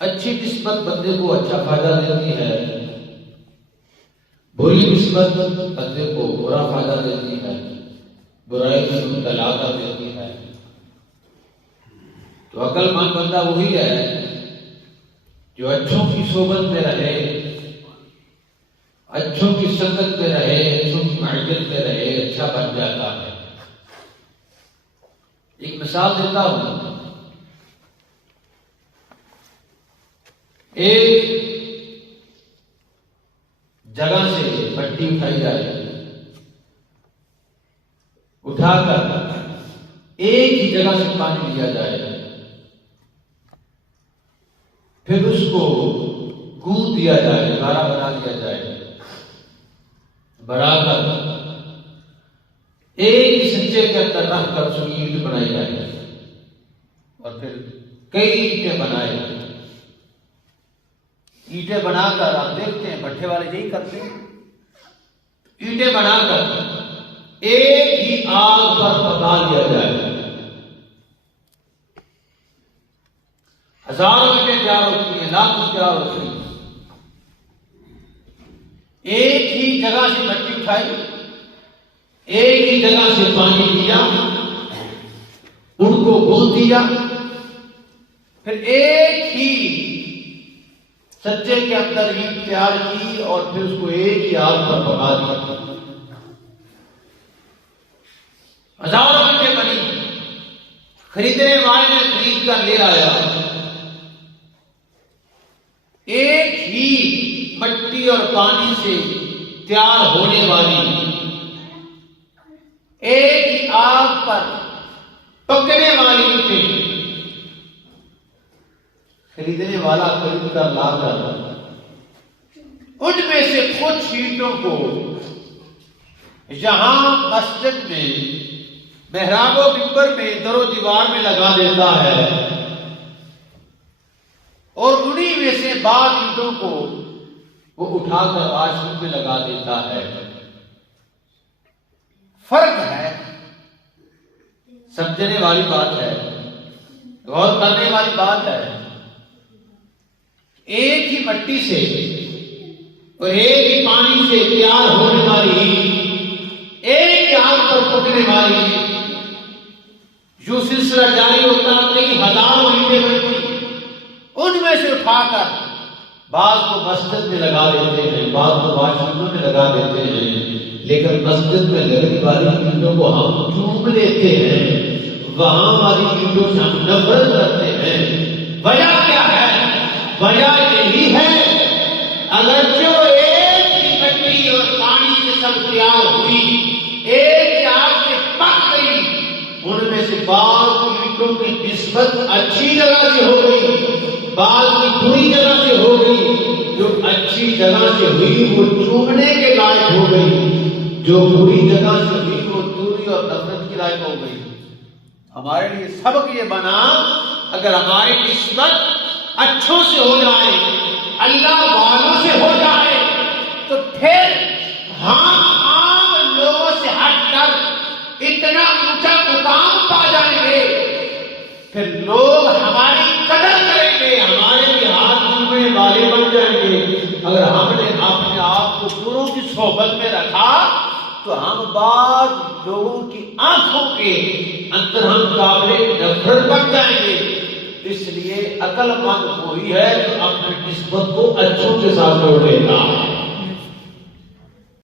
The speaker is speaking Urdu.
اچھی نسبت بندے کو اچھا فائدہ دیتی ہے، بری نسبت بندے کو برا فائدہ دیتی ہے، برائی میں مبتلا کر دیتی ہے۔ تو عقل مند بندہ وہی ہے جو اچھوں کی صحبت میں رہے، اچھوں کی سنگت میں رہے، اچھوں کی معیت میں رہے، اچھا بن جاتا ہے۔ ایک مثال دیتا ہوں، ایک جگہ سے مٹی اٹھائی جائے، اٹھا کر ایک ہی جگہ سے پانی لیا جائے، پھر اس کو گوندھ دیا جائے، گارا بنا دیا جائے، بڑھا کر ایک ہی سچے کے اندر رکھ کر اس کی اینٹ بنائی جائے، اور پھر کئی اینٹیں بنائے۔ اینٹیں بنا کر آپ دیکھتے ہیں بٹھے والے یہی کرتے ہیں، اینٹیں بنا کر ایک ہی آگ پر پکا دیا جائے، ہزاروں اینٹیں تیار ہوتی ہیں، لاکھوں تیار ہوتی ہیں، ایک ہی جگہ سے مٹی اٹھائی، ایک ہی جگہ سے پانی لیا، ان کو گوندھ دیا، پھر ایک ہی سچے کے اندر اینٹ تیار کی اور پھر اس کو ایک ہی آگ پر پکا دیا، ہزاروں اینٹیں بنی، خریدنے والے نے خرید کر لے آیا، ایک ہی مٹی اور پانی سے تیار ہونے والی، ایک ہی آگ پر پکنے والی اینٹیں خریدنے والا خرید کر لا کر ان میں سے کچھ اینٹوں کو یہاں مسجد میں محراب و منبر میں در و دیوار میں لگا دیتا ہے، اور انہی میں سے بعض اینٹوں کو وہ اٹھا کر واش روم میں لگا دیتا ہے۔ فرق ہے، سمجھنے والی بات ہے، غور کرنے والی بات ہے۔ ایک ہی مٹی سے اور ایک ہی پانی سے تیار ہونے والی، ایک ہی آگ پر پکنے والی، جو سلسلہ جاری ہوتا کئی ہزاروں اینٹیں بنتی، ان میں سے اٹھا کر بعض کو مسجد میں لگا دیتے ہیں، بعض کو واش روم میں لگا دیتے ہیں، لیکن مسجد میں لگنے والی اینٹوں کو ہم چوم لیتے ہیں، وہاں والی اینٹوں سے ہم نفرت کرتے ہیں۔ وجہ کیا ہے؟ وجہ یہی ہے، اگر جو ایک ہی مٹی اور پانی سے سب تیار ہوئی، ایک آگ سے پک گئی، ان میں سے بعض اینٹوں کی نسبت اچھی جگہ سے ہو گئی، بعض کی بری جگہ سے ہو گئی، جو اچھی جگہ سے ہوئی وہ چومنے کے لائق ہو گئی، جو بری جگہ سے ہوئی وہ دوری اور نفرت کی لائق ہو گئی۔ ہمارے لیے سبق یہ بنا، اگر ہماری نسبت اچھوں سے ہو جائے، اللہ والوں سے ہو جائے، تو پھر ہم عام لوگوں سے ہٹ کر اتنا اونچا مقام پا جائیں گے، پھر لوگ ہماری قدر کریں گے، ہمارے بھی ہاتھ چومنے والے بن جائیں گے۔ اگر ہم نے اپنے آپ کو گرو کی صحبت میں رکھا تو ہم بعض لوگوں کی آنکھوں کے اندر ہم قابل نفرت بن جائیں گے۔ اس لیے عقل مند وہی ہے جو اپنی نسبت کو اچھوں کے ساتھ جوڑ لیتا ہے۔